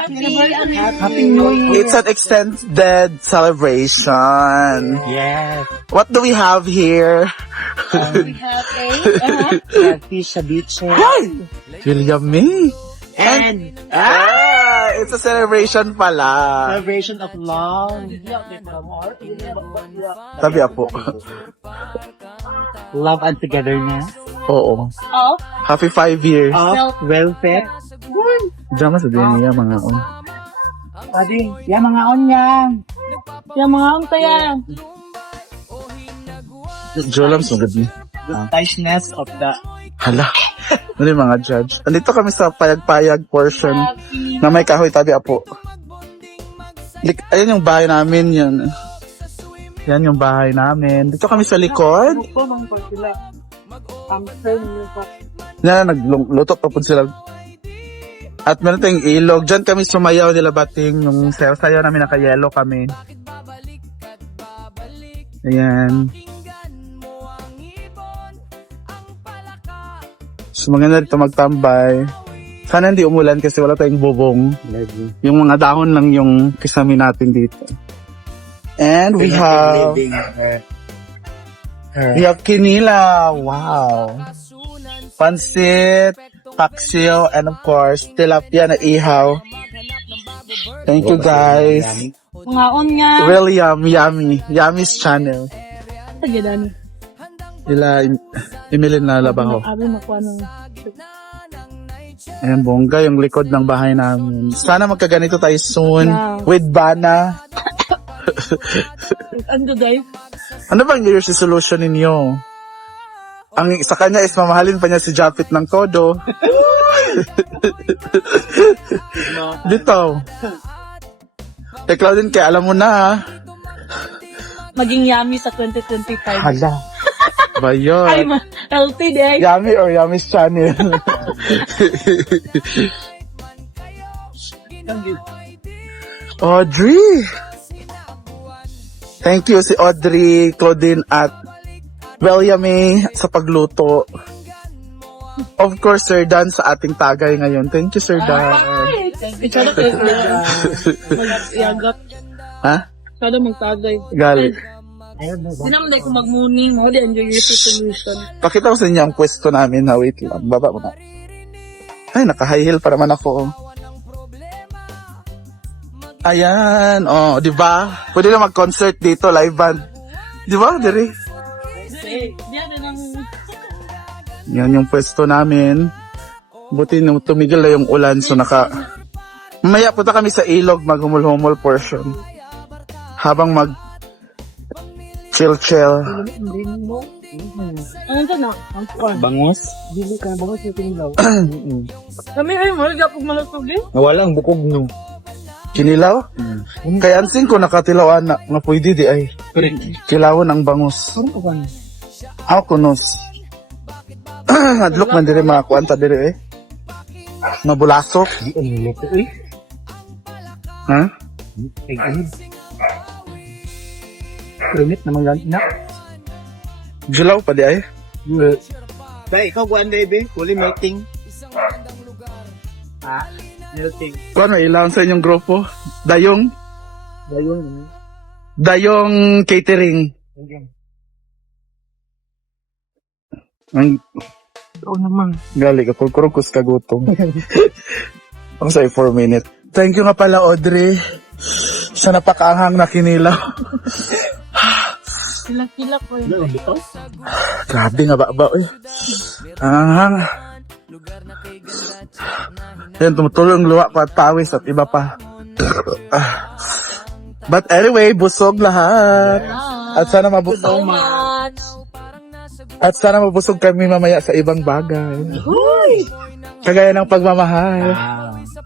Happy New Year. It's an extended celebration. Yes. What do we have here? We have a Fish ceviche. William May. And It's a celebration pala. celebration of love. Sabi po. Love and togetherness. Oo. of Happy 5 years. Of welfare. Diyan sa din niya mga on. Adi, yan mga on yan. yung mga untaya. Jolam sugad ni. The tightness of the Hala. Ano yung mga judge? Andito kami sa payag-payag portion na may kahoy tabi apo. Ayun yung bahay namin yun. Yan yung bahay namin. Dito kami sa likod. Ito mang po sila. Ang friend niyo pa. Yan, nagluto pa po sila. At meron tayong ilog. Diyan kami sumayaw nila bating. Yung sayaw namin naka-yellow kami. Ayan. So maganda dito magtambay. Sana hindi umulan kasi wala tayong bubong. Yung mga dahon lang yung kisame natin dito. And we have kinila. Wow. Pansit, paksiw, and of course, tilapia na ihaw. Thank you guys. Mga on nga. Really yummy. Yummy's channel. Tagadan. Ila Emilin na labaho. Abi makuha ng Ayan, bongga, yung likod ng bahay namin. Sana magkaganito tayo soon. Wow. With Bana. Ando day. Ano bang New Year's resolution ninyo? Ang sa kanya is mamahalin pa niya si Japit ng todo. Dito. Kay Claudine, kaya alam mo na ha. Maging yummy sa 2025. Hala. Ba yun? Ay, healthy day. Yummy or Yummy's channel? Audrey! Thank you si Audrey, Claudine at William sa pagluto. Of course, Sir Dan sa ating tagay ngayon. Thank you, Sir Dan. Itsada ko mag-iagap. Ha? Itsada magtagay. Gali. Hindi naman dahil kung mag-mooning mo, di enjoy your resolution. Pakita ko sa inyo ang pwesto namin. Ha, wait lang. Baba mo na. Ay, naka-high heel pa naman ako. Ayan. Oh, di ba? Pwede na mag-concert dito, live band. Di ba, Diri? Diyan na ng... Yan yung pwesto namin. Buti nung tumigil na yung ulan, so Mamaya punta kami sa ilog, maghumul-humul portion. Habang chill. Ano ito na? Bangos? Dili ka bangos yung pinilaw. Kami ay mahal kapag malasog eh. Nawala ang bukog no. Kinilaw? Kaya ansing ko nakatilawan na nga pwede di ay. Kilawon ang bangus. Ano pa ba? Ako kunos. Adlok man dire mga kuanta dire eh. Mabulasok. Di ang nilito eh. Ha? Ay ano? Permit naman ganit na. Julaw pa di ay. Bay, ikaw buwan na ibe? Huli melting. Melting. Kung ano ilang sa inyong grupo? Dayong Dayon. Dayong catering. Ang Oo naman. gali ka kurkus ka gutom. Ako sa 4 minutes. Thank you nga pala Audrey sa napakaanghang na kinilaw. Kila ko yun. Grabe nga ba eh. Anghang. Yan, tumutulong luwa pa at pawis at iba pa. But anyway, busog lahat. At sana mabusog. At sana mabusog kami mamaya sa ibang bagay. Kagaya ng pagmamahal.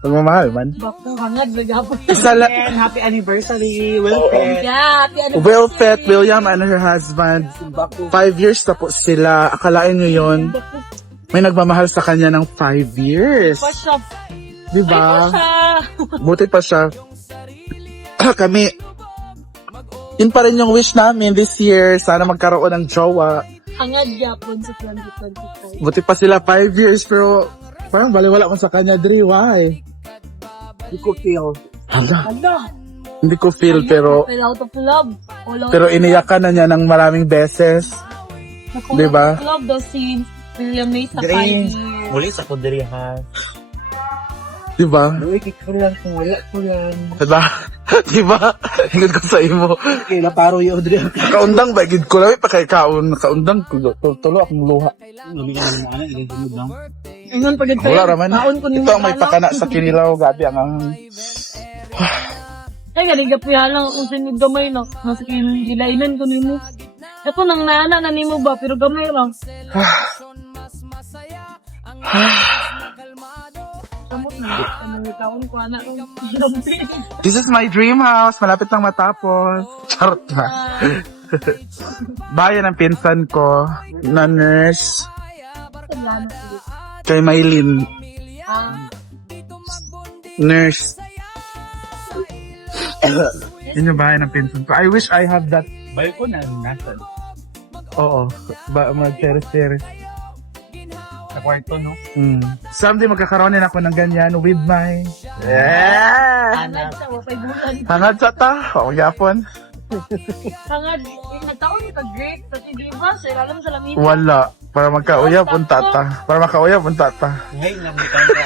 Pagmamahal man. Bako, hangad, nagapon. Isa lang. And happy anniversary, Wilfred. Yeah, ano Wilfred, William and her husband. 5 years na po sila. Akalain nyo yun. May nagmamahal sa kanya ng 5 years. pa siya. Diba? Siya. Buti pa siya. Kami, yun pa rin yung wish namin this year. Sana magkaroon ng jowa. Hangad yapon sa 2025. Buti pa sila 5 years pero parang baliwala ko sa kanya, Dre. Why? Hindi ko feel. Hala. Hindi ko feel pero Fell out of love. pero iniyakan na niya ng maraming beses. Di ba? Love the scene. William May sa Dre. pioneer. Muli sa kudiri ha. Di ba? Uy, ko lang kung wala ko lang. Diba? Diba? Hingad ko sa imo. Kaya paro yung Audrey. Kaundang ba? Gid ko lang pa kay kaon. Kaundang ko. Tulo akong luha. Lumiyan mo ana, ilan lang. Ingon pagod Wala raman. Kaon ko ni Ito ang may pakana sa kinilaw. Gabi ang Ay, galigapihan lang kung sinig gamay na. Nasa kilainan ko nimo. Ito nang nana na nimo ba, pero gamay lang. Samot na. Ano yung taon ko, anak. This is my dream house. Malapit lang matapos. Charot na. Bayan ng pinsan ko na nurse kay Maylin. Nurse. Yun yung bahay ng pinsan ko. I wish I have that. Bayo ko na nasan. Oo. Mag-teres-teres. Sa kwarto, no? Someday magkakaroon din ako ng ganyan with my... Yeah! Hangad sa wapay bulan. Hangad sa ta. O, yapon. Hangad, nagtaon ka great. Kasi di ba, sa ilalim sa lamisa. Wala. Para magkauyap, punta ta. Para magkauyap, punta ta. Ngayon lang may taon ka.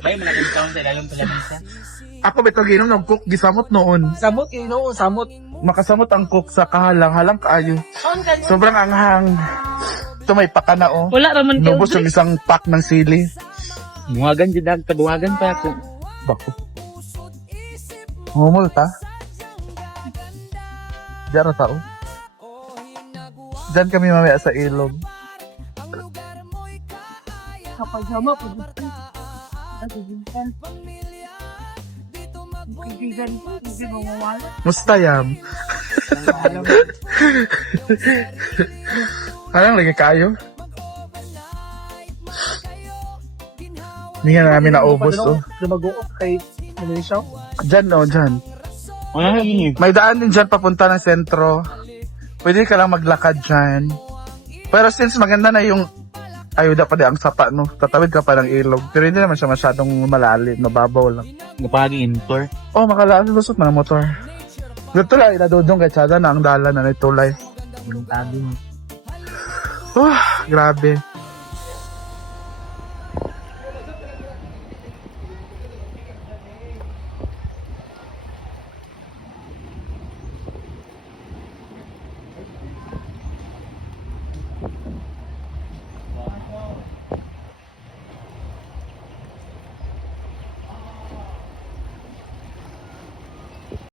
Ngayon mo lang taon sa ilalong palamisa. Ako bito ginom ng cook, gisamot noon. Samot, samot. Makasamot ang cook sa kahalang, halang kaayo. Taon ka. Sobrang anghang. Ito may pakana oh. Wala raman kayo. Nubos yung isang pack ng sili. Buwagan dyan dag, kaduwagan pa ako. Bako. Ngumulta. Diyan na tao. Diyan kami mamaya sa ilog. Kapag hama, pag-ibig. Nagigingkan. Kaibigan ko, hindi mo mawala. Mustayam. Anong lagi kayo? Hindi nga namin naubos oh. Lumago kay Malaysia. Diyan oh, diyan. Wala yun. May daan din dyan papunta ng sentro. Pwede ka lang maglakad dyan. Pero since maganda na yung ayuda pa din ang sapa, no? Tatawid ka pa ng ilog. Pero hindi naman siya masyadong malalim. Mababaw lang. Napag-intor. Oh, makalaan. Lusot na ng motor. Dito lang, inadudong kay Chada na ang dala na nitulay. Bulong tabi mo. Grabe.